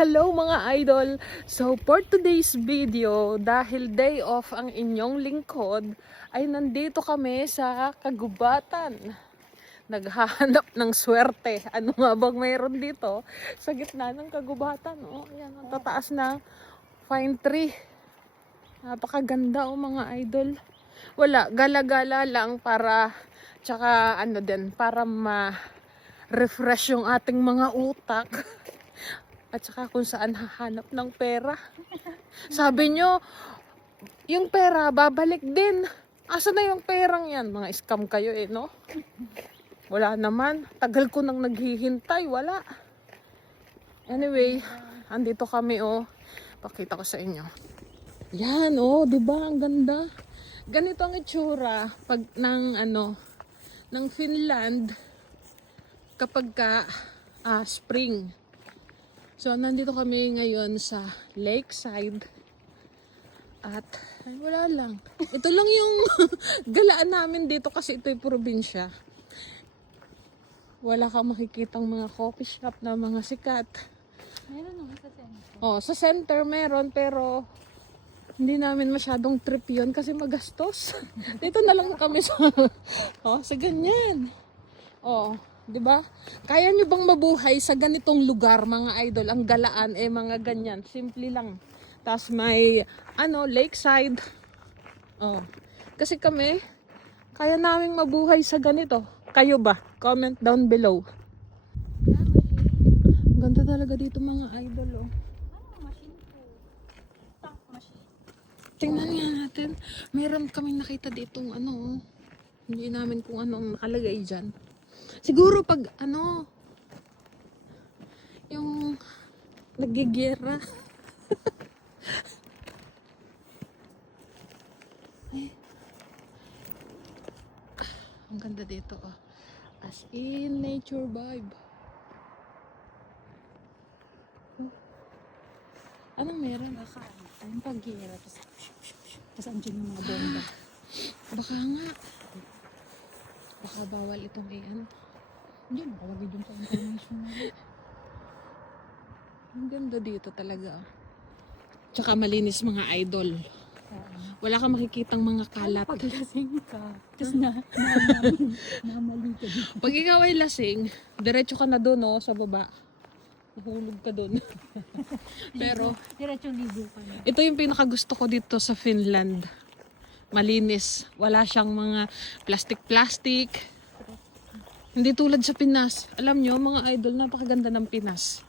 Hello mga idol! So for today's video, dahil day off ang inyong lingkod, ay nandito kami sa kagubatan. Naghahanap ng swerte. Ano nga bang mayroon dito? Sa gitna ng kagubatan. Oh, ayan, ang tataas na pine tree. Napakaganda mga idol. Wala, gala-gala lang para, tsaka ano din, para ma-refresh yung ating mga utak. At saka kung saan hahanap ng pera. Sabi nyo, yung pera babalik din. Asa na yung perang yan? Mga scam kayo no? Wala naman. Tagal ko nang naghihintay. Wala. Anyway, andito kami Pakita ko sa inyo. Yan diba? Ang ganda. Ganito ang itsura pag ng Finland kapag spring. So, nandito kami ngayon sa lakeside. At, ay, wala lang. Ito lang yung galaan namin dito kasi ito'y probinsya. Wala kang makikitang mga coffee shop na mga sikat. Meron naman sa center. Sa center meron pero hindi namin masyadong trip yun kasi magastos. Dito na lang kami sa ganyan. Di ba? Kaya nyo bang mabuhay sa ganitong lugar, mga idol? Ang galaan mga ganyan, simple lang. Tapos may lakeside. Kasi kami kaya naming mabuhay sa ganito. Kayo ba? Comment down below. Ganda talaga dito mga idol Machine po. Tank machine. Tingnan nga natin. Meron kaming nakita ditong hindi namin kung anong nakalagay dyan. Siguro pag yung nagigera. Ay. Ang ganda dito As in nature vibe. Anong meron? Ang pag-gira. Tapos andyan yung mga bomba. Baka nga. Baka bawal itong Hindi, makawagin dun sa information na. Ang ganda dito talaga. Tsaka malinis mga idol. Wala kang makikitang mga kalat. Paglasing ka. Tapos namali ka dito. Pag ikaw ay lasing, diretso ka na doon sa baba. Nahulog ka doon. Pero, Diretsong ligo ka na. ito yung pinakagusto ko dito sa Finland. Malinis. Wala siyang mga plastic. Hindi tulad sa Pinas. Alam nyo, mga idol, napakaganda ng Pinas.